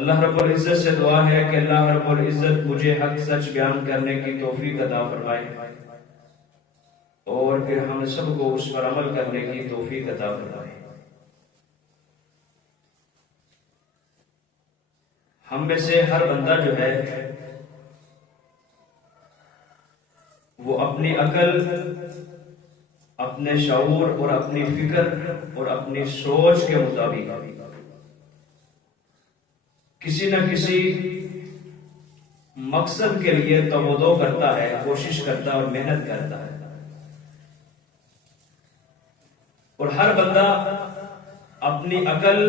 اللہ رب العزت سے دعا ہے کہ اللہ رب العزت مجھے حق سچ بیان کرنے کی توفیق عطا فرمائے اور پھر ہم سب کو اس پر عمل کرنے کی توفیق عطا فرمائے۔ ہم میں سے ہر بندہ جو ہے وہ اپنی عقل، اپنے شعور اور اپنی فکر اور اپنی سوچ کے مطابق کسی نہ کسی مقصد کے لیے تودو کرتا ہے، کوشش کرتا ہے اور محنت کرتا ہے، اور ہر بندہ اپنی عقل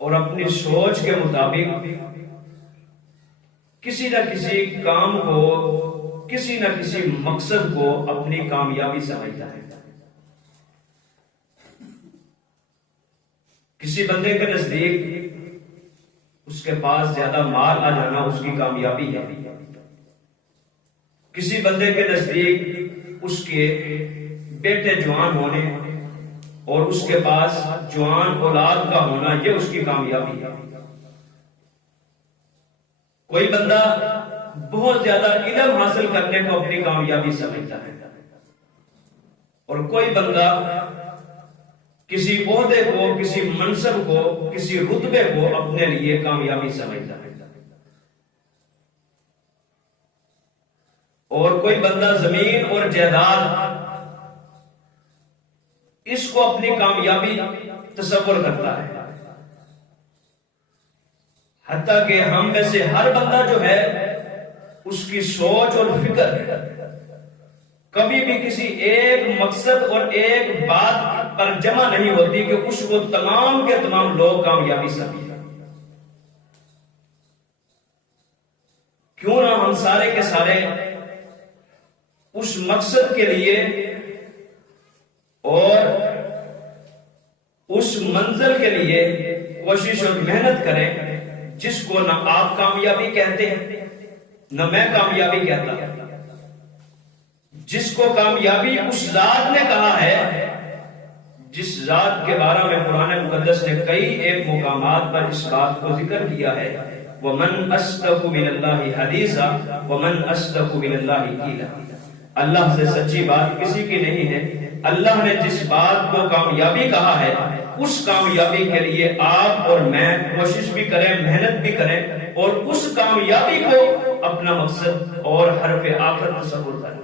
اور اپنی سوچ کے مطابق کسی نہ کسی کام کو، کسی نہ کسی مقصد کو اپنی کامیابی سمجھتا ہے۔ کسی بندے کے نزدیک اس کے پاس زیادہ مال آ جانا اس کی کامیابی ہے، کسی بندے کے نزدیک اس کے بیٹے جوان ہونے اور اس کے پاس جوان اولاد کا ہونا یہ اس کی کامیابی ہے۔ کوئی بندہ بہت زیادہ علم حاصل کرنے کو اپنی کامیابی سمجھتا ہے، اور کوئی بندہ کسی عہدے کو، کسی منصب کو، کسی رتبے کو اپنے لیے کامیابی سمجھتا ہے، اور کوئی بندہ زمین اور جائیداد اس کو اپنی کامیابی تصور کرتا ہے۔ حتیٰ کہ ہم میں سے ہر بندہ جو ہے اس کی سوچ اور فکر کبھی بھی کسی ایک مقصد اور ایک بات پر جمع نہیں ہوتی کہ اس کو تمام کے تمام لوگ کامیابی سمجھیں۔ کیوں نہ ہم سارے کے سارے اس مقصد کے لیے اور اس منزل کے لیے کوشش اور محنت کریں جس کو نہ آپ کامیابی کہتے ہیں نہ میں کامیابی کہتا، جس کو کامیابی اس ذات نے کہا ہے جس ذات کے بارے میں قرآن مقدس نے کئی ایک مقامات پر اس بات کو ذکر کیا ہے، وَمَنْ أَصْدَقُ مِنَ اللَّهِ حَدِيثًا وَمَنْ أَصْدَقُ مِنَ اللَّهِ قِيلًا۔ اللہ سے سچی بات کسی کی نہیں ہے۔ اللہ نے جس بات کو کامیابی کہا ہے اس کامیابی کے لیے آپ اور میں کوشش بھی کریں، محنت بھی کریں، اور اس کامیابی کو اپنا مقصد اور حرف آخر تصور کریں۔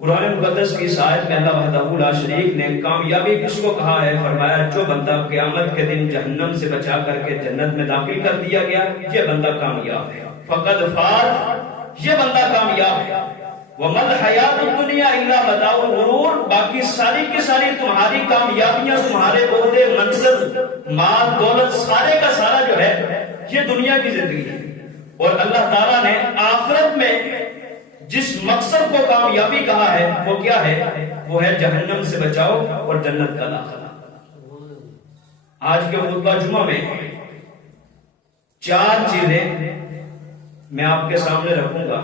قرآن مقدس کی آیت میں اللہ وحدہ لا شریک نے کامیابی کس کو کہا ہے؟ فرمایا جو بندہ قیامت کے دن جہنم سے بچا کر کے جنت میں داخل کر دیا گیا یہ بندہ کامیاب ہے، فقد فاز، یہ بندہ کامیاب ہے۔ وَمَا الْحَيَاةُ الدُّنْيَا إِلَّا مَتَاعُ الْغُرُورِ، باقی ساری کی ساری تمہاری کامیابیاں، تمہارے عہدے، منصب، مال، دولت، سارے کا سارا جو ہے یہ دنیا کی زندگی ہے، اور اللہ تعالیٰ نے آخرت میں جس مقصد کو کامیابی کہا ہے وہ کیا ہے؟ وہ ہے جہنم سے بچاؤ اور جنت کا داخلہ۔ آج کے خطبہ جمعہ میں 4 چیزیں میں آپ کے سامنے رکھوں گا،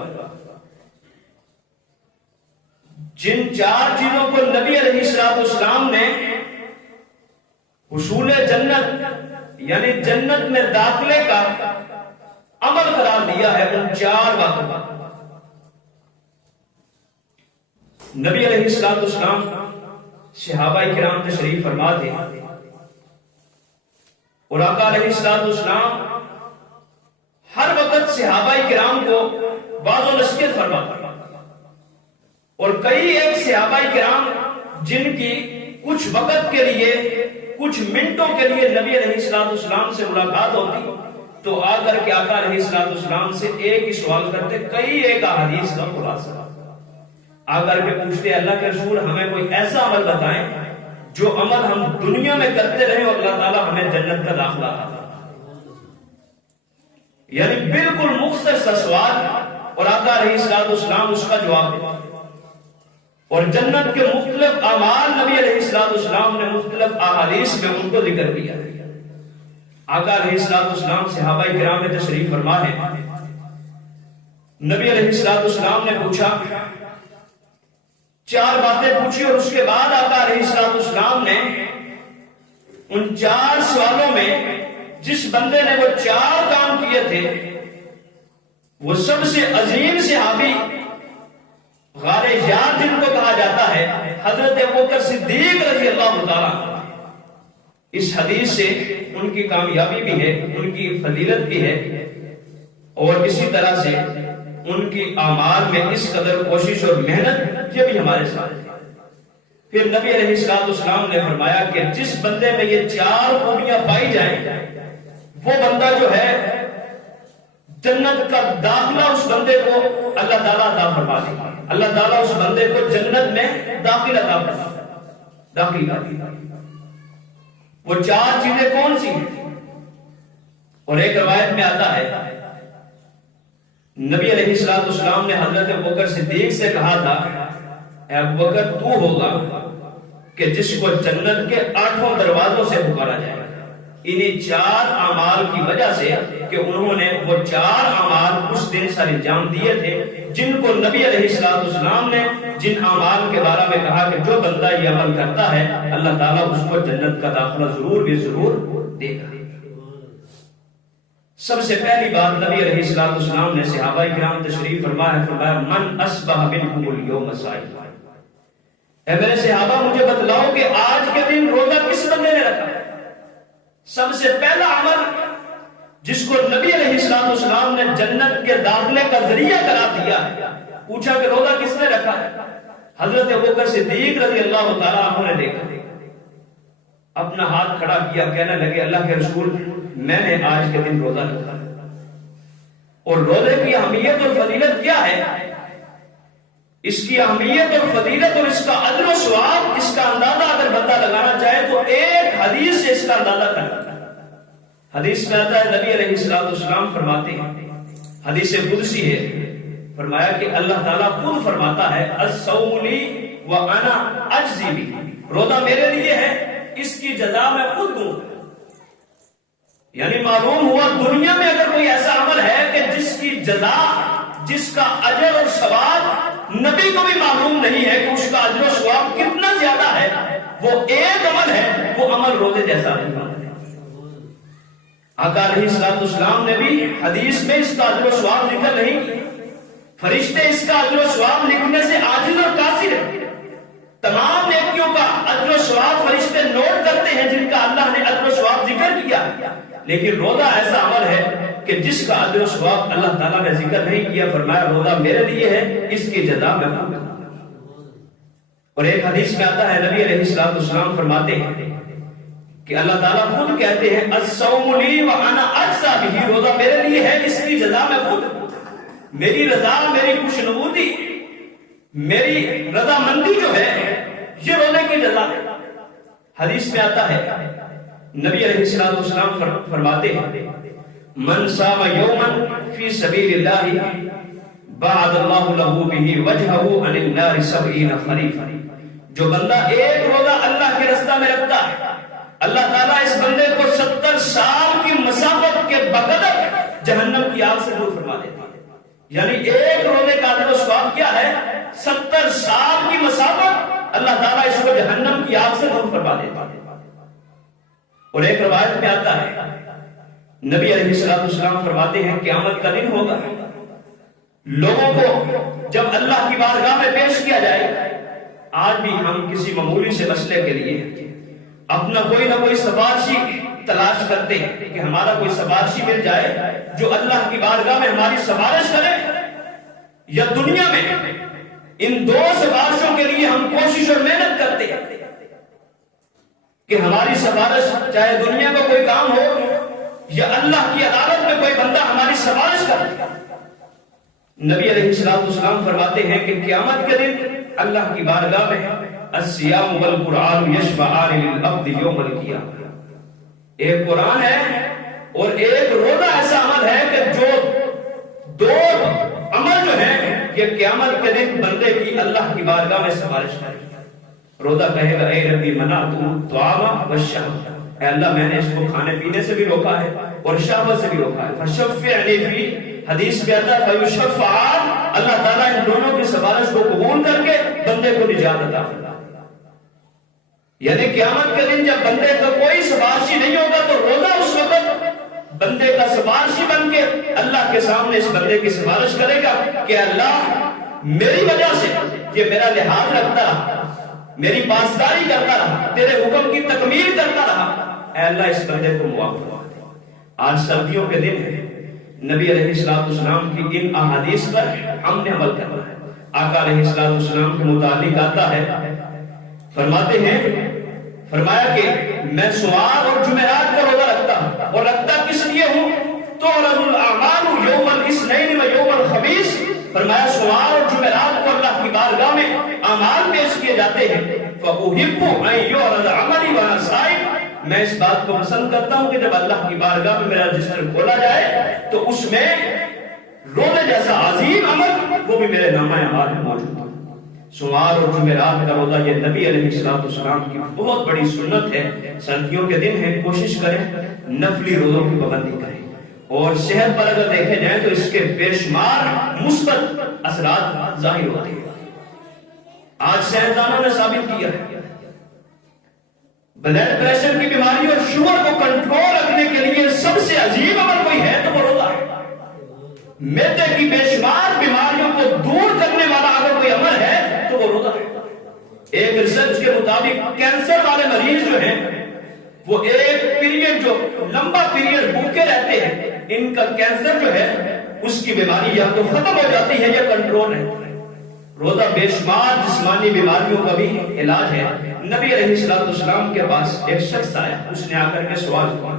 جن 4 چیزوں کو نبی علیہ السلام نے حصول جنت یعنی جنت میں داخلے کا عمل قرار دیا ہے۔ ان 4 باتوں نبی علیہ السلام صحابہ کرام تشریف فرما تھے، اور آقا علیہ السلام ہر وقت صحابہ کرام کو واعظ و نصیحت فرماتے، اور کئی ایک صحابہ کرام جن کی کچھ وقت کے لیے، کچھ منٹوں کے لیے نبی علیہ السلام سے ملاقات ہوتی تو آ کر کے آقا علیہ السلام سے ایک ہی سوال کرتے، کئی ایک احادیث کا خلاصہ آ کر کے پوچھتے اللہ کے رسول ہمیں کوئی ایسا عمل بتائیں جو عمل ہم دنیا میں کرتے رہے اور اللہ تعالیٰ ہمیں جنت کا داخلہ عطا کرے۔ یعنی بالکل مختصر سا سوال، اور آقا علیہ السلام اس کا جواب دیتے، اور جنت کے مختلف اعمال نبی علیہ السلام نے مختلف احادیث میں ان کو ذکر کیا۔ آقا علیہ السلام صحابہ کرام میں تشریف فرما ہے، نبی علیہ السلام نے پوچھا، 4 باتیں پوچھی، اور اس کے بعد آقا علیہ السلام نے ان 4 سوالوں میں جس بندے نے وہ 4 کام کیے تھے، وہ سب سے عظیم صحابی غار یار جن کو کہا جاتا ہے، حضرت ابوبکر صدیق رضی اللہ تعالیٰ عنہ۔ اس حدیث سے ان کی کامیابی بھی ہے، ان کی فضیلت بھی ہے، اور اسی طرح سے ان کی اعمال میں اس قدر کوشش اور محنت یہ بھی ہمارے ساتھ ہے۔ پھر نبی علیہ السلام نے فرمایا کہ جس بندے میں یہ 4 خوبیاں پائی جائیں، وہ بندہ جو ہے جنت کا داخلہ اس بندے کو اللہ تعالیٰ عطا فرما دے گا۔ اللہ تعالیٰ اس بندے کو جنت میں داخل عطا فرما دے گا۔ وہ 4 چیزیں کون سی ہیں؟ اور ایک روایت میں آتا ہے نبی علیہ السلام نے حضرت ابوبکر صدیق سے کہا تھا، اے ابوبکر تو ہوگا کہ جس کو جنت کے 8 دروازوں سے پکارا جائے گا۔ انہی 4 اعمال کی وجہ سے کہ انہوں نے وہ 4 اعمال اس دن سر انجام دیے تھے، جن کو نبی علیہ السلام نے جن اعمال کے بارے میں کہا کہ جو بندہ یہ عمل کرتا ہے اللہ تعالیٰ اس کو جنت کا داخلہ ضرور بھی ضرور دے گا۔ سب سے پہلی بات نبی علیہ السلام نے صحابہ کرام تشریف فرمایا من اصبح منکم اليوم صائما، اے میرے صحابہ مجھے بتلاؤ کہ آج کے دن روزہ کس بندے نے رکھا؟ سب سے پہلا عمل جس کو نبی علیہ السلام نے جنت کے داخلے کا ذریعہ قرار دیا ہے، پوچھا کہ روزہ کس نے رکھا ہے؟ حضرت ابوبکر صدیق رضی اللہ تعالیٰ عنہ نے دیکھا، اپنا ہاتھ کھڑا کیا، کہنے لگے اللہ کے رسول میں نے آج کے دن روزہ رکھا۔ اور روزے کی اہمیت اور فضیلت کیا ہے؟ اس کی اہمیت اور فضیلت اور اس کا اجر و ثواب، اس کا اندازہ اگر بندہ لگانا چاہے تو ایک حدیث سے اس کا اندازہ کرنا۔ حدیث میں آتا ہے نبی علیہ السلام فرماتے ہیں، حدیث قدسی ہے، فرمایا کہ اللہ تعالیٰ خود فرماتا ہے الصوم لی وانا اجزی بہ، روزہ میرے لیے ہے، اس کی جزا میں خود دوں۔ یعنی معلوم ہوا دنیا میں اگر کوئی ایسا عمل ہے کہ جس کی جزا، جس کا اجر اور ثواب نبی کو بھی معلوم نہیں ہے کہ اس کا اجر و ثواب کتنا زیادہ ہے، وہ ایک عمل ہے، وہ عمل روزے جیسا نہیں۔ آقا علیہ السلام نے بھی حدیث میں اس کا اجر و ثواب ذکر نہیں کیا۔ فرشتے اس کا اجر و ثواب لکھنے سے عاجز اور قاصر ہیں۔ تمام نیکیوں کا اجر و ثواب فرشتے نوٹ کرتے ہیں جن کا اللہ نے اجر و ثواب ذکر کیا، لیکن روزہ ایسا عمل ہے کہ جس کا اجر و ثواب اللہ تعالیٰ نے ذکر نہیں کیا، فرمایا روزہ میرے لیے ہے، اس کی جزا میں خود دوں۔ اور ایک حدیث میں آتا ہے نبی علیہ السلام فرماتے ہیں کہ اللہ تعالیٰ خود کہتے ہیں الصوم لی وانا اجزی بہ، روزہ میرے لیے ہے، اس کی جزا میں خود دوں۔ میری رضا، میری خوشنودی، میری رضامندی جو ہے یہ روزے کی جزا ہے۔ حدیث میں آتا ہے نبی علیہ السلام فرماتے ہیں من صام یوما فی سبیل اللہ بعد اللہ لہ بہ وجہہ عن النار 70 خریفا، جو بندہ ایک روزہ اللہ کے رستہ میں رکھتا ہے اللہ تعالیٰ اس بندے کو 70 سال کی مسافت کے بقدر جہنم کی آگ سے دور فرما دیتا ہے۔ یعنی ایک روزے کا اجر و ثواب کیا ہے؟ 70 سال کی مسافت اللہ تعالیٰ اس کو جہنم کی آگ سے دور فرما دیتا ہے۔ اور ایک روایت میں آتا ہے نبی علیہ السلام فرماتے ہیں قیامت کا دن ہوگا، لوگوں کو جب اللہ کی بارگاہ میں پیش کیا جائے، آج بھی ہم کسی معمولی سے مسئلے کے لیے اپنا کوئی نہ کوئی سفارشی تلاش کرتے ہیں کہ ہمارا کوئی سفارشی مل جائے جو اللہ کی بارگاہ میں ہماری سفارش کرے، یا دنیا میں ان 2 سفارشوں کے لیے ہم کوشش اور محنت کرتے ہیں کہ ہماری سفارش، چاہے دنیا کا کوئی کام ہو یا اللہ کی عدالت میں کوئی بندہ ہماری سفارش کرے۔ نبی علیہ السلام فرماتے ہیں کہ قیامت کے دن اللہ کی بارگاہ میں الصیام والقرآن یشفعان للعبد یوم القیامہ، ایک قرآن ہے اور ایک روزہ ایسا عمل ہے کہ جو 2 عمل جو ہیں یہ قیامت کے دن بندے کی اللہ کی بارگاہ میں سفارش کرے۔ روزہ کہے گا اے ربی منعت الطعام والشہوۃ، اے اللہ میں نے اس کو کھانے پینے سے بھی روکا ہے اور شہوت سے بھی روکا ہے، فشفعنی فی، حدیث میں آتا ہے فیشفعان، اللہ تعالیٰ ان دونوں کی سفارش کو قبول کر کے بندے کو نجات عطا فرمائے۔ یعنی قیامت کے دن جب بندے کا کوئی سفارشی نہیں ہوگا تو روزہ اس وقت بندے کا سفارشی بن کے اللہ کے سامنے اس بندے کی سفارش کرے گا کہ اللہ میری وجہ سے یہ میرا لحاظ رکھتا رہا، میری پاسداری کرتا رہا، تیرے حکم کی تکمیل کرتا رہا، اے اللہ اس بندے کو معاف فرما دے۔ آج سردیوں کے دن ہے، نبی علیہ السلام کی ان احادیث پر ہم نے عمل کرنا ہے۔ آقا علیہ السلام کے متعلق آتا ہے، فرماتے ہیں، فرمایا کہ میں سوار اور جمعرات کا روزہ رکھتا ہوں، اور رکھتا کس لیے ہوں؟ تو رجل الاعمال یوم الاثنین و یوم الخمیس، فرمایا سوار اور جمعرات کو اللہ کی بارگاہ میں اعمال پیش کیے جاتے ہیں۔ فأحب ان يعرض عملی وانا صائم، میں اس بات کو پسند کرتا ہوں کہ جب اللہ کی بارگاہ میں میرا رجسٹر کھولا جائے تو اس میں روزے جیسا عظیم عمل وہ بھی میرے نامہ اعمال میں موجود ہے۔ سوار اور جمعرات کا روزہ یہ نبی علیہ السلام کی بہت بڑی سنت ہے۔ سردیوں کے دن ہے، کوشش کریں نفلی روزوں کی پابندی کریں، اور صحت پر اگر دیکھے جائیں تو اس کے بے شمار مثبت اثرات ظاہر ہوتے ہیں۔ آج سائنسدانوں نے ثابت کیا ہے بلڈ پریشر کی بیماری اور شوگر کو کنٹرول رکھنے کے لیے سب سے عظیم عمل کوئی ہے تو وہ روزہ ہے۔ معدے کی بے شمار بیماریوں کو دور کرنے والا اگر کوئی عمل ہے تو وہ روزہ ہے۔ ایک ریسرچ کے مطابق کینسر والے مریض جو ہیں وہ ایک پیریڈ جو لمبا پیریڈ بھوکے رہتے ہیں، ان کا کینسر جو ہے اس کی بیماری یا تو ختم ہو جاتی ہے یا کنٹرول ہے۔ روزہ بے شمار جسمانی بیماریوں کا بھی علاج ہے۔ نبی علیہ السلام کے پاس ایک شخص آیا، اس نے آ کر کے سوال کیا،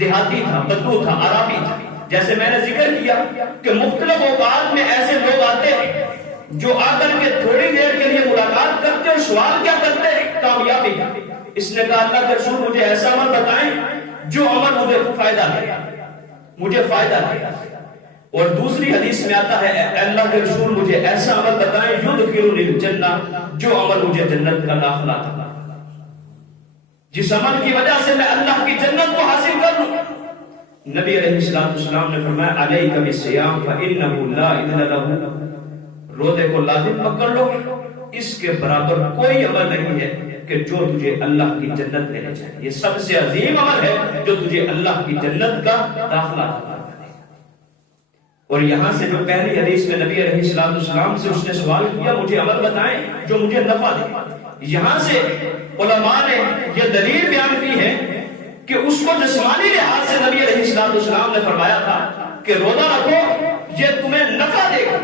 دیہاتی تھا، بدو تھا، عربی تھا۔ جیسے میں نے ذکر کیا کہ مختلف اوقات میں ایسے لوگ آتے ہیں جو آ کر کے تھوڑی دیر کے لیے ملاقات کرتے اور سوال کیا کرتے ہیں؟ کامیابی کا۔ اس نے کہا اللہ کے رسول مجھے ایسا عمل بتائیں جو عمل مجھے فائدہ دے، مجھے فائدہ دے۔ اور دوسری حدیث میں آتا ہے اے اللہ کے رسول مجھے ایسا عمل بتائیں یدخلنی الجنہ، جو عمل مجھے جنت کا داخلہ عطا کرے، جس عمل کی وجہ سے میں اللہ کی جنت کو حاصل کر لوں۔ نبی علیہ السلام نے فرمایا علیک بالصیام فإنہ لا عدل لہ، روزے کو لازم پکڑ لو، اس کے برابر کوئی عمل نہیں ہے کہ جو تجھے اللہ کی جنت میں لے جائے۔ یہ سب سے عظیم عمل ہے جو تجھے اللہ کی جنت کا داخلہ عطا کرے۔ اور یہاں سے جو پہلی حدیث میں نبی علیہ السلام سے اس نے سوال کیا مجھے عمل بتائیں جو مجھے نفع دے، یہاں سے علماء نے یہ دلیل بیان کی ہے کہ اس کو جسمانی لحاظ سے نبی علیہ السلام نے فرمایا تھا کہ روزہ رکھو یہ تمہیں نفع دے گا،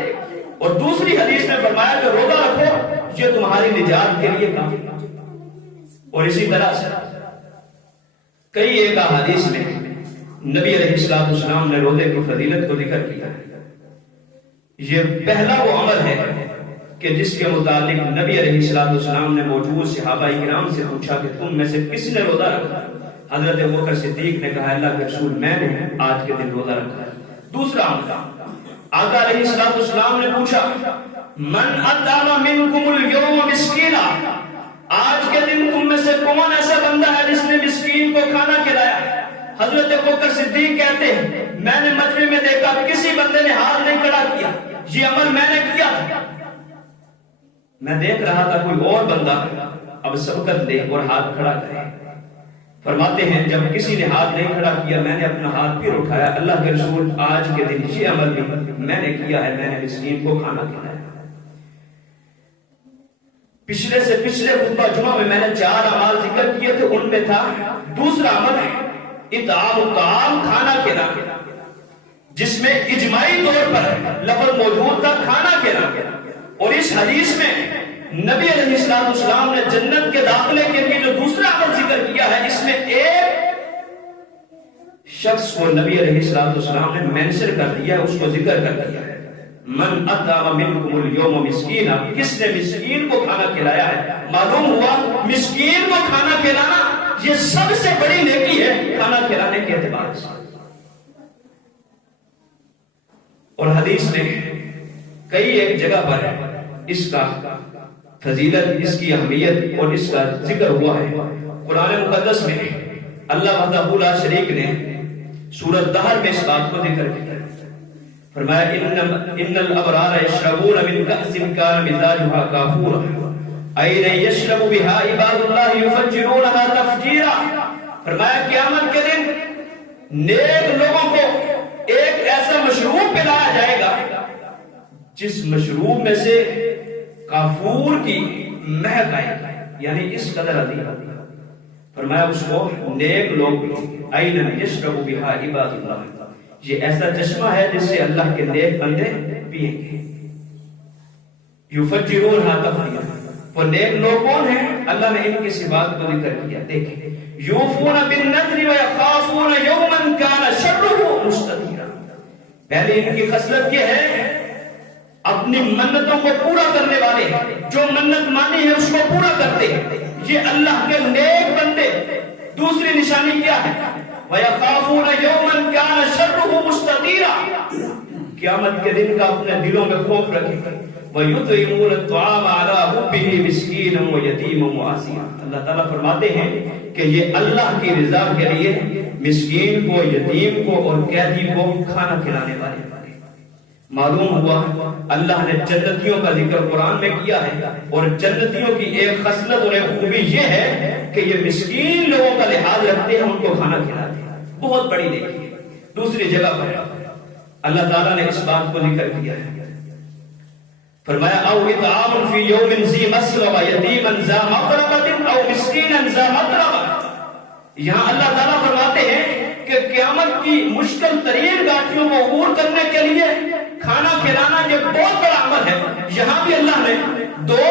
اور دوسری حدیث میں فرمایا کہ روزہ رکھو یہ تمہاری نجات کے لیے کافی۔ اور اسی طرح سے کئی ایک احادیث میں نبی علیہ السلام نے روزے کی فضیلت کو ذکر کیا ہے۔ یہ پہلا وہ عمل ہے کہ جس کے متعلق نبی علیہ السلام نے موجود صحابہ کرام سے پوچھا کہ تم میں سے کس نے روزہ رکھا؟ حضرت ابوبکر صدیق نے کہا اللہ کے رسول میں نے آج کے دن روزہ رکھا ہے۔ دوسرا عمل آقا علیہ السلام نے پوچھا من اطعم منکم اليوم مسکینا، آج کے دن تم میں سے کون ایسا بندہ ہے جس نے مسکین کو کھانا کھلایا؟ حضرت ابوبکر صدیق کہتے ہیں میں نے مجمع میں دیکھا کسی بندے نے ہاتھ نہیں کھڑا کیا، یہ عمل میں نے کیا تھا۔ میں دیکھ رہا تھا کوئی اور بندہ اب سبقت لے اور ہاتھ کھڑا کرے۔ فرماتے ہیں جب کسی نے ہاتھ نہیں کھڑا کیا میں نے اپنا ہاتھ پھر اٹھایا، اللہ کے رسول آج کے دن یہ عمل بھی میں نے کیا ہے، میں نے مسکین کو کھانا کھلایا۔ پچھلے سے پچھلے خطبہ جمعہ میں نے 4 اعمال ذکر کیے تھے، ان میں تھا دوسرا عمل اطعام الطعام، کھانا کھلانا، جس میں اجماعی طور پر لفظ موجود تھا کھانا کھلانا۔ اور اس حدیث میں نبی علیہ السلام نے جنت کے داخلے کے لیے جو دوسرا عمل ذکر کیا ہے اس میں ایک شخص کو نبی علیہ السلام نے مینشن کر دیا، اس کو ذکر کر دیا ہے من اطعم منکم اليوم مسکینا، کس نے مسکین کو کھانا کھلایا ہے۔ معلوم ہوا مسکین کو کھانا کھلانا یہ سب سے بڑی نیکی ہے کھانا کھلانے کے اعتبار سے۔ اور حدیث میں کئی ایک جگہ پر اس کا فضیلت، اس کی اہمیت اور اس کا ذکر ہوا ہے۔ قرآن مقدس میں اللہ وحدہ لا شریک نے سورۃ دہر میں اس بات کو ذکر کیا، فرمایا ان الابرار یشربون من کأس کان مزاجها کافورا این یشرب بها عباد اللہ یفجرونها تفجیرا۔ فرمایا قیامت کے دن نیک لوگوں کو ایک ایسا مشروب پلایا جائے گا جس مشروب میں سے کافور کی مہک آئے گی، یعنی اس قدر عظیم۔ فرمایا اس کو نیک لوگ عینا یشرب بہا عباد اللہ، یہ ایسا چشمہ ہے جس سے اللہ کے نیک بندے پیئیں گے۔ یفجرونہا تفجیرا، وہ نیک لوگ کون ہیں؟ اللہ نے ان کی صفات کو ذکر کیا، دیکھیں یوفون بالنذر ویخافون یوما کان شرہ مستطیرا، پہلے ان کی خصلت یہ ہے اپنی منتوں کو پورا کرنے والے ہیں، جو منت مانی ہے اس کو پورا کرتے ہیں، یہ اللہ کے نیک بندے۔ دوسری نشانی کیا ہے؟ وَيَخَافُونَ يَوْمًا كَانَ شَرُّهُ مُسْتَطِيرًا، قیامت کے دن کا اپنے دلوں میں خوف رکھیں گے۔ وَيُطْعِمُونَ الطَّعَامَ عَلَىٰ حُبِّهِ مِسْكِينًا وَيَتِيمًا وَأَسِيرًا، اللہ تعالیٰ فرماتے ہیں کہ یہ اللہ کی رضا کے لیے مسکین کو، یتیم کو اور قیدی کو کھانا کھلانے والے۔ معلوم ہوا اللہ نے جنتیوں کا ذکر قرآن میں کیا ہے، اور جنتیوں کی ایک خصلت اور ایک خوبی یہ ہے کہ یہ مسکین لوگوں کا لحاظ رکھتے ہیں، ان کو کھانا کھلاتے ہیں، بہت بڑی نیکی ہے۔ دوسری جگہ پر اللہ تعالیٰ نے اس بات کو ذکر کیا ہے، فرمایا او اطعام فی یوم ذی مسغبہ یتیما ذا مقربۃ او مسکینا ذا متربہ، یہاں اللہ تعالیٰ فرماتے ہیں کہ قیامت کی مشکل ترین گھاٹیوں کو عبور کرنے کے لیے کھانا کھلانا یہ بہت بڑا عمل ہے۔ یہاں بھی اللہ نے دو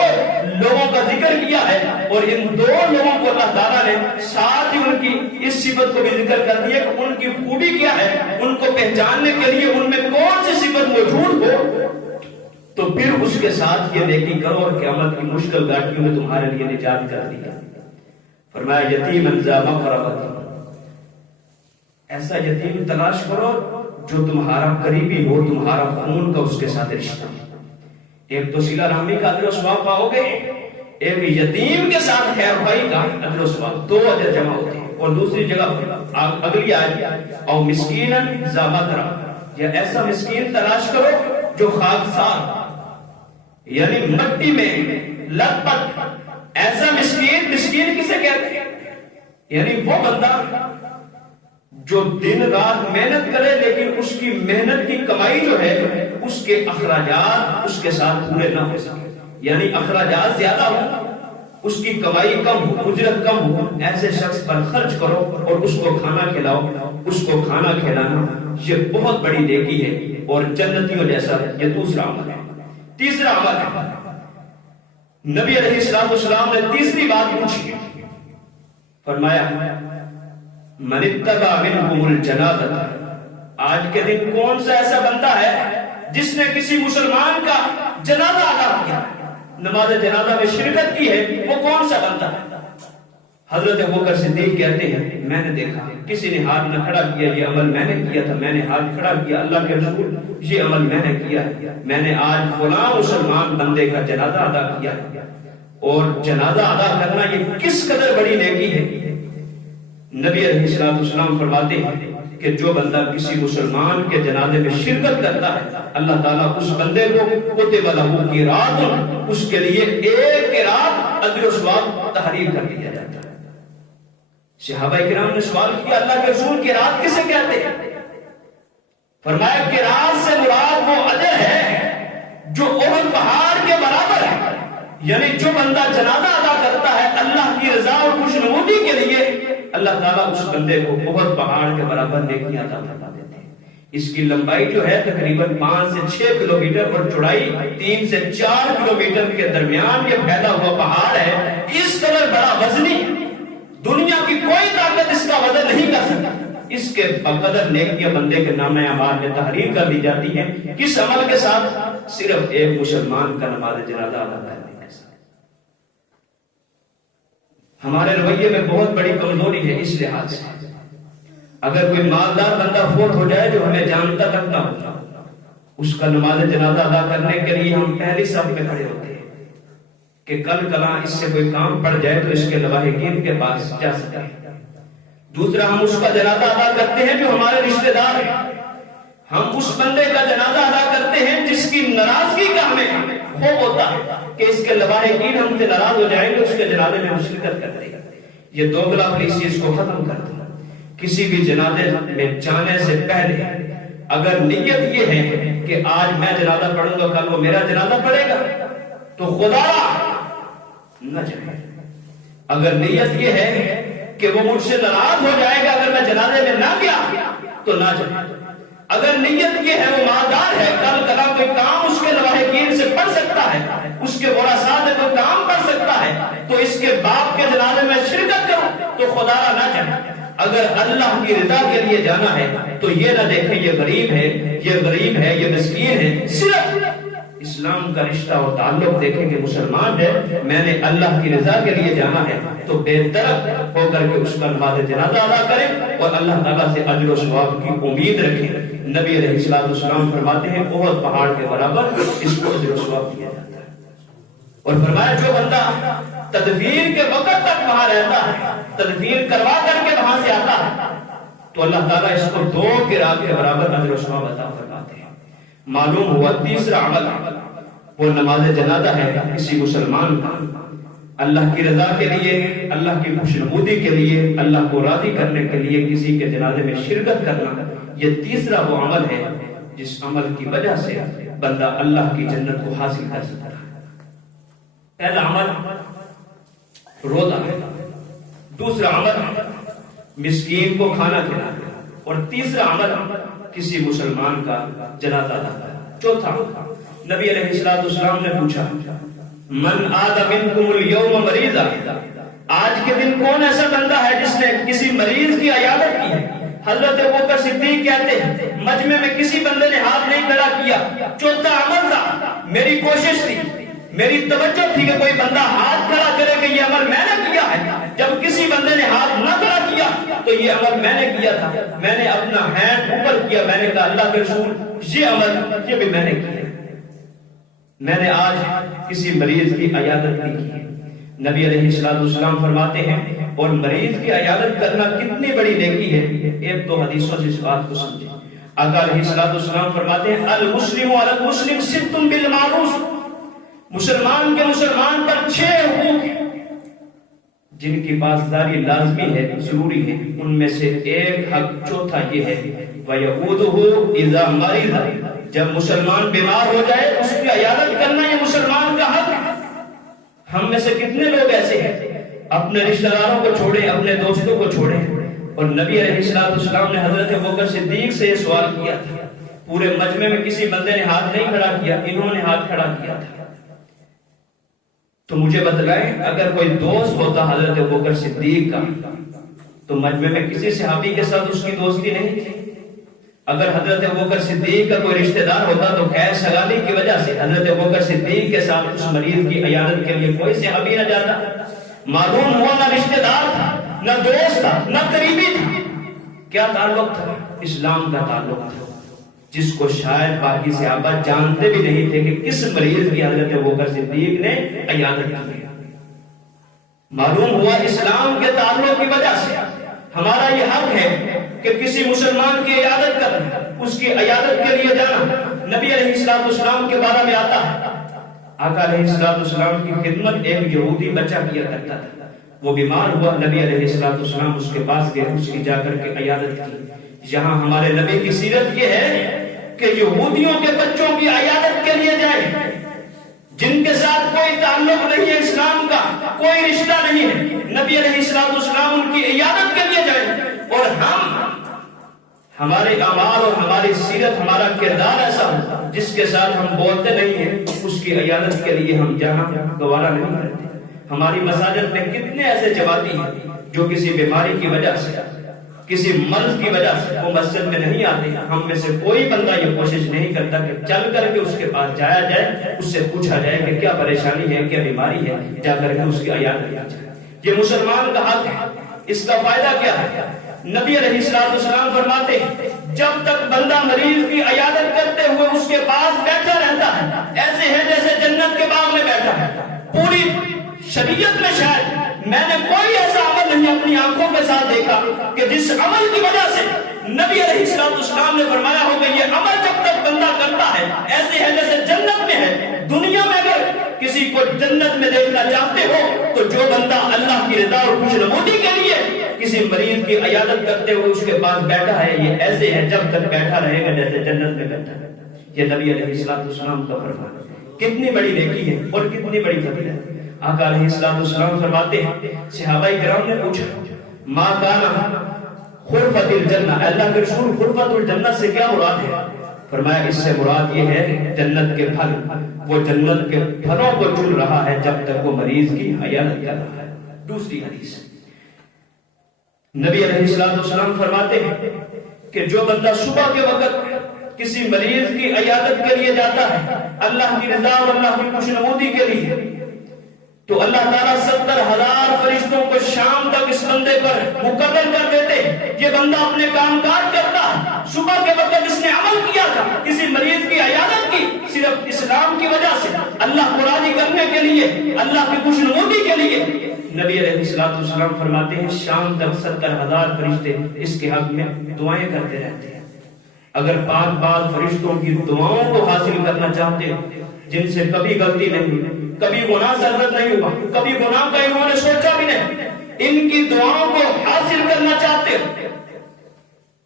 لوگوں کا ذکر کیا ہے، اور ان دو لوگوں کو اللہ تعالیٰ نے ساتھ ہی ان کی اس صفت کو بھی ذکر کر دیا کہ ان کی خوبی کیا ہے، ان کو پہچاننے کے لیے ان میں کون سی صفت موجود ہو تو پھر اس کے ساتھ یہ نیکی کرو اور قیامت کی مشکل گھاٹیوں میں تمہارے لیے نجات کر دی جائے۔ فرمایا یتیما ذا مقربۃ، ایسا یتیم تلاش کرو جو تمہارا قریبی ہو، تمہارا خون کا اس کے ساتھ رشتہ۔ ایک تو صلہ رحمی کا اجر و ثواب پاؤ گے، ایک یتیم کے ساتھ خیر خواہی کا اجر و ثواب، دو اجر جمع ہوتے ہیں۔ اور دوسری جگہ اگلی آیت او مسکینا ذا متربہ، یا ایسا مسکین تلاش کرو جو خاکسار یعنی مٹی میں لت پت، ایسا مسکین، مسکین کسے کہتے ہیں؟ یعنی وہ بندہ جو دن رات محنت کرے لیکن اس کی محنت کی کمائی جو ہے اس کے اخراجات اس کے ساتھ پورے نہ ہو سکے، یعنی اخراجات زیادہ ہو، اس کی کمائی کم ہو، اجرت کم ہو، ایسے شخص پر خرچ کرو اور اس کو کھانا کھلاؤ۔ اس کو کھانا کھلانا یہ بہت بڑی نیکی ہے اور جنتیوں جیسا ہے۔ یہ دوسرا عمل ہے۔ تیسرا عمل ہے، نبی علیہ السلام نے تیسری بات پوچھی، فرمایا من اتبع منکم الجنازہ، آج کے دن کون سا ایسا بندہ ہے جس نے کسی مسلمان کا جنازہ ادا کیا، نماز جنازہ میں شرکت کی ہے، وہ کون سا بندہ ہے؟ حضرت ابوبکر صدیق کہتے ہیں میں نے دیکھا کسی نے ہاتھ نہ کھڑا کیا، یہ عمل میں نے کیا تھا، میں نے ہاتھ کھڑا کیا، اللہ کے رسول یہ عمل میں نے کیا، میں نے آج فلاں مسلمان بندے کا جنازہ ادا کیا۔ اور جنازہ ادا کرنا یہ کس قدر بڑی نیکی ہے۔ نبی علیہ السلام فرماتے ہیں کہ جو بندہ کسی مسلمان کے جنازے میں شرکت کرتا ہے، اللہ تعالیٰ اس بندے کو کتب لہ قرات، اس کے لیے ایک قرات اجر و ثواب تحریر کر دیا جاتا ہے۔ صحابہ کرام نے سوال کیا اللہ کے رسول قرات کسے کہتے ہیں؟ فرمایا قرات سے مراد وہ اجر ہے جو احد پہاڑ کے برابر ہے، یعنی جو بندہ جنازہ ادا کرتا ہے اللہ کی رضا اور خوشنودی کے لیے، اللہ تعالیٰ اس بندے کو بہت پہاڑ کے برابر نیکیاں عطا فرما دیتے ہیں۔ اس کی لمبائی جو ہے تقریباً 5 سے 6 کلومیٹر اور چوڑائی 3 سے 4 کلومیٹر کے درمیان یہ پھیلا ہوا پہاڑ ہے۔ اس قدر بڑا وزنی دنیا کی کوئی طاقت اس کا وزن نہیں کر سکتی۔ اس کے بقدر نیکیاں بندے کے نام اعمال میں تحریر کر دی جاتی ہیں۔ کس عمل کے ساتھ؟ صرف ایک مسلمان کا نماز جنازہ ادا کرنے کے ساتھ۔ ہمارے رویے میں بہت بڑی کمزوری ہے اس لحاظ سے، اگر کوئی مالدار بندہ فوت ہو جائے جو ہمیں جانتا تک نہ ہوتا، اس کا نماز جنازہ ادا کرنے کے لیے ہم پہلی صف میں کھڑے ہوتے ہیں کہ کل کلاں اس سے کوئی کام پڑ جائے تو اس کے لواحقین کے پاس جا سکے۔ دوسرا، ہم اس کا جنازہ ادا کرتے ہیں جو ہمارے رشتہ دار ہیں، ہم اس بندے کا جنازہ ادا کرتے ہیں جس کی ناراضگی کا ہمیں خوف ہوتا ہے کہ اس کے لواحقین ہم سے ناراض ہو جائیں گے، اس کے جنازے میں ہم شرکت کرتے ہیں۔ یہ دوگلا پولیسی اس کو ختم کر دو۔ کسی بھی جنازے میں جانے سے پہلے اگر نیت یہ ہے کہ آج میں جنازہ پڑھوں گا کل وہ میرا جنازہ پڑھے گا تو خدا نہ جائے. اگر نیت یہ ہے کہ وہ مجھ سے ناراض ہو جائے گا اگر میں جنازے میں نہ گیا تو نہ جائے. اگر نیت یہ ہے وہ مالدار ہے, کل کلا کوئی کام اس کے لواحقین سے پڑھ سکتا ہے, اس کے ورثاء سے کوئی کام پڑھ سکتا ہے, تو اس کے باپ کے جنازے میں شرکت کروں تو خدا نہ جائے. اگر اللہ کی رضا کے لیے جانا ہے تو یہ نہ دیکھیں یہ غریب ہے, یہ غریب ہے, یہ مسکین ہے, صرف اسلام کا رشتہ اور تعلق دیکھیں کہ مسلمان ہے, میں نے اللہ کی رضا کے لیے جانا ہے تو بے طرف ہو کر کے اس کا نماز جنازہ ادا کریں اور اللہ تعالیٰ سے اجر و ثواب کی امید رکھیں. نبی علیہ السلام فرماتے ہیں احد پہاڑ کے برابر اس کو اجر و ثواب دیا جاتا ہے. اور فرمایا جو بندہ تدفین کے وقت تک وہاں رہتا ہے, تدفین کروا کر کے وہاں سے آتا ہے, تو اللہ تعالیٰ اس کو 2 قرات کے برابر اجر و ثواب عطا فرماتے ہیں. معلوم ہوا تیسرا عمل وہ نماز جنازہ ہے. کسی مسلمان کا اللہ کی رضا کے لیے, اللہ کی خوشنودی کے لیے, اللہ کو راضی کرنے کے لیے کسی کے جنازے میں شرکت کرنا, یہ تیسرا وہ عمل ہے جس عمل کی وجہ سے بندہ اللہ کی جنت کو حاصل کر سکتا ہے. پہلا عمل روزہ ہے, دوسرا عمل مسکین کو کھانا کھلانا, اور تیسرا عمل کسی مسلمان کا جنازہ ادا کرنا. چوتھا نبی علیہ السلام نے پوچھا من عاد منکم اليوم مریضا, آج کے دن کون ایسا بندہ ہے جس نے کسی مریض کی عیادت کی ہے. حضرت ابوبکر صدیق کہتے ہیں مجمع میں کسی بندے نے ہاتھ نہیں کھڑا کیا. چوتھا عمل تھا, میری کوشش تھی, میری توجہ تھی کہ کوئی بندہ ہاتھ کھڑا کرے کہ یہ عمل میں نے کیا ہے. جب کسی بندے نے ہاتھ نہ کھڑا کیا تو یہ عمل میں نے کیا تھا, میں نے اپنا ہینڈ اوپر کیا, میں نے کہا اللہ کے رسول یہ عمل یہ بھی میں نے کیا, میں نے آج کسی مریض کی عیادت بھی کی. نبی علیہ السلام فرماتے ہیں اور مریض کی عیادت کرنا کتنی بڑی نیکی ہے, 1-2 حدیثوں سے اس بات کو سمجھیں. آقا علیہ السلام فرماتے ہیں المسلم علی المسلم ست بالمعروف, مسلمان کے مسلمان پر 6 حقوق ہیں جن کی پاسداری لازمی ہے, ضروری ہے. ان میں سے ایک حق چوتھا یہ ہے وَيَعُودُهُ إِذَا مَرِضَ, جب مسلمان بیمار ہو جائے اس کی عیادت کرنا یہ مسلمان کا حق ہے. ہم میں سے کتنے لوگ ایسے ہیں اپنے رشتہ داروں کو چھوڑیں, اپنے دوستوں کو چھوڑیں, اور نبی علیہ السلام نے حضرت ابوبکر صدیق سے یہ سوال کیا تھا, پورے مجمع میں کسی بندے نے ہاتھ نہیں کھڑا کیا, انہوں نے ہاتھ کھڑا کیا تھا. تو مجھے بتلائیں اگر کوئی دوست ہوتا حضرت ابوبکر صدیق کا تو مجمع میں کسی صحابی کے ساتھ اس کی دوستی نہیں تھی. اگر حضرت ابوبکر صدیق کا کوئی رشتہ دار ہوتا تو خیر سگالی کی وجہ سے حضرت ابوبکر صدیق کے ساتھ اس مریض کی عیادت کے لیے کوئی صحابی نہ جاتا. معلوم ہوا نہ رشتہ دار تھا, نہ دوست تھا, نہ قریبی تھا. کیا تعلق تھا؟ اسلام کا تعلق تھا, جس کو شاید باقی صحابہ جانتے بھی نہیں تھے کہ کس مریض کی حضرت ابوبکر صدیق نے عیادت کی. معلوم ہوا اسلام کے تعلق کی وجہ سے ہمارا یہ حق ہے کہ کسی مسلمان کی عیادت کرنا, اس کی عیادت کے لیے جانا. نبی علیہ السلام کے بارے میں آتا ہے آقا علیہ السلام کی خدمت ایک یہودی بچہ کیا کرتا تھا. وہ بیمار ہوا, نبی علیہ السلام اس کے پاس گئے, اس کی جا کر کے عیادت کی. یہاں ہمارے نبی کی سیرت یہ ہے کہ یہودیوں کے بچوں کی عیادت کے لیے جائیں جن کے ساتھ کوئی تعلق نہیں ہے اسلام کا, کوئی رشتہ نہیں ہے. نبی علیہ السلام ان کی عیادت کے لیے جائیں. اور ہمارے اعمال اور ہماری سیرت, ہمارا کردار ایسا ہو جس کے ساتھ ہم بولتے نہیں ہیں, اس کی عیادت کے لیے ہم جانا گوارا نہیں کرتے. ہماری مساجد میں کتنے ایسے جماعتی ہیں جو کسی بیماری کی وجہ سے, کسی مرض کی وجہ سے وہ مسجد میں نہیں آتے. ہم میں سے کوئی بندہ یہ کوشش نہیں کرتا کہ چل کر کے اس کے پاس جایا جائے, اس سے پوچھا جائے کہ کیا پریشانی ہے, کیا بیماری ہے, جا کر کے اس کی عیادت کی جائے. یہ مسلمان کا حق ہے. اس کا فائدہ کیا ہے؟ نبی علیہ السلام فرماتے ہیں جب تک بندہ مریض کی عیادت کرتے ہوئے اس کے پاس بیٹھا رہتا ہے ایسے ہے جیسے جنت کے باغ میں بیٹھا ہے. پوری شریعت میں شاید میں نے کوئی ایسا عمل نہیں اپنی آنکھوں کے ساتھ دیکھا کہ جس عمل کی وجہ سے نبی علیہ السلام نے فرمایا ہو کہ یہ عمل جب تک بندہ کرتا ہے ایسے ہے جیسے جنت میں ہے. دنیا میں اگر کسی کو جنت میں دیکھنا چاہتے ہو تو جو بندہ اللہ کی رضا اور خوشنودی کے لیے کسی مریض کی عیادت کرتے ہوئے اس کے پاس بیٹھا ہے، یہ ایسے ہے جب تک بیٹھا رہے گا جیسے جنت میں بیٹھا ہے۔ یہ نبی علیہ السلام کا فرمان ہے۔ کتنی بڑی نیکی ہے اور کتنی بڑی فضیلت ہے۔ آقا علیہ السلام فرماتے ہیں، صحابہ کرام نے پوچھا ما کان خرفت الجنہ، اللہ کے رسول خرفت الجنہ سے کیا مراد ہے؟ فرمایا اس سے مراد یہ ہے جنت کے پھل، وہ جنت کے پھلوں کو چن رہا ہے جب تک وہ مریض کی عیادت کر رہا ہے۔ دوسری حدیث نبی علیہ السلام فرماتے ہیں کہ جو بندہ صبح کے وقت کسی مریض کی عیادت کے لیے جاتا ہے اللہ کی رضا اور اللہ کی خوشنودی کے لیے، تو اللہ تعالیٰ 70,000 فرشتوں کو شام تک اس بندے پر مقرر کر دیتے۔ یہ بندہ اپنے کام کاج کرتا ہے، صبح کے وقت اس نے عمل کیا تھا، کسی مریض کی عیادت کی صرف اسلام کی وجہ سے، اللہ کو راضی کرنے کے لیے، اللہ کی خوشنودی کے لیے۔ نبی علیہ السلام فرماتے ہیں شام تک 70,000 فرشتے اس کے حق میں دعائیں کرتے رہتے ہیں۔ اگر پاک باز فرشتوں کی دعاؤں کو حاصل کرنا چاہتے جن سے کبھی غلطی نہیں، کبھی گناہ سرزد نہیں ہوا، کبھی گناہ کا انہوں نے سوچا بھی نہیں، ان کی دعاؤں کو حاصل کرنا چاہتے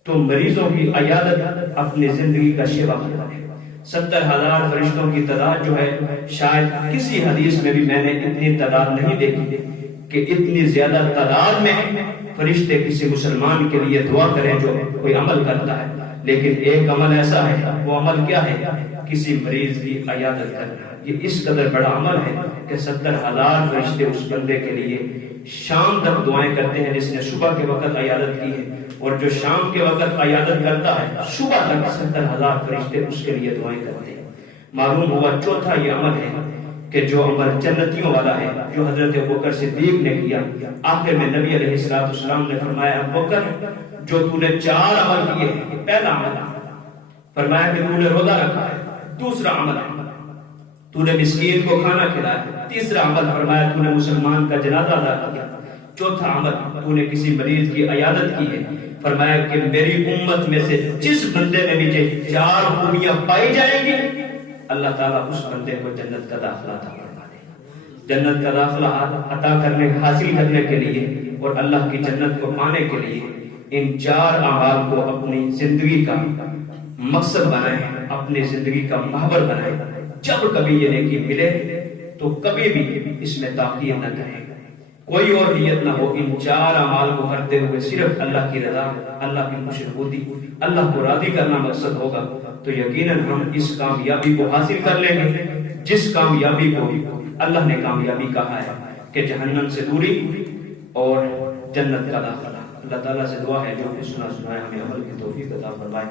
تو مریضوں کی عیادت اپنی زندگی کا شیوا کریں۔ 70,000 فرشتوں کی تعداد جو ہے شاید کسی حدیث میں بھی میں نے اتنی تعداد نہیں دیکھی کہ اتنی زیادہ تعداد میں فرشتے کسی مسلمان کے لیے دعا کریں جو کوئی عمل کرتا ہے۔ لیکن ایک عمل ایسا ہے، وہ عمل کیا ہے؟ کسی مریض کی عیادت کرنا۔ یہ اس قدر بڑا عمل ہے کہ 70,000 فرشتے اس بندے کے لیے شام تک دعائیں کرتے ہیں جس نے صبح کے وقت عیادت کی ہے، اور جو شام کے وقت عیادت کرتا ہے صبح تک 70,000 فرشتے اس کے لیے دعائیں کرتے ہیں۔ معلوم ہوا چوتھا یہ عمل ہے کہ جو عمل جنتیوں والا ہے، جو حضرت ابوبکر صدیق نے کیا۔ آخر میں نبی علیہ السلام نے فرمایا ابوبکر جو تو نے 4 عمل کیے ہیں، پہلا عمل فرمایا کہ تو نے روزہ رکھا ہے، دوسرا عمل تو نے مسکین کو کھانا کھلایا، تیسرا عمل فرمایا تو نے مسلمان کا جنازہ ادا کیا، چوتھا عمل تو نے کسی مریض کی عیادت کی ہے۔ فرمایا کہ میری امت میں سے جس بندے میں بھی 4 خوبیاں پائی جائیں گی اللہ تعالیٰ اس بندے کو جنت کا داخلہ عطا فرما دے گا۔ جنت کا داخلہ عطا کرنے حاصل کرنے کے لیے اور اللہ کی جنت کو پانے کے لیے ان 4 اعمال کو اپنی زندگی کا مقصد بنائیں، اپنی زندگی کا محور بنائیں۔ جب کبھی یہ نیکی ملے تو کبھی بھی اس میں تاخیر نہ کریں، کوئی اور نیت نہ ہو، ان 4 اعمال کو کرتے ہوئے صرف اللہ کی رضا، اللہ کی خوشنودی، اللہ کو راضی کرنا مقصد ہوگا تو یقیناً ہم اس کامیابی کو حاصل کر لیں گے جس کامیابی کو اللہ نے کامیابی کہا ہے کہ جہنم سے دوری اور جنت کا داخلہ۔ اللہ تعالیٰ سے دعا ہے جو کچھ سنا ہے ہمیں عمل کی توفیق عطا فرمائے۔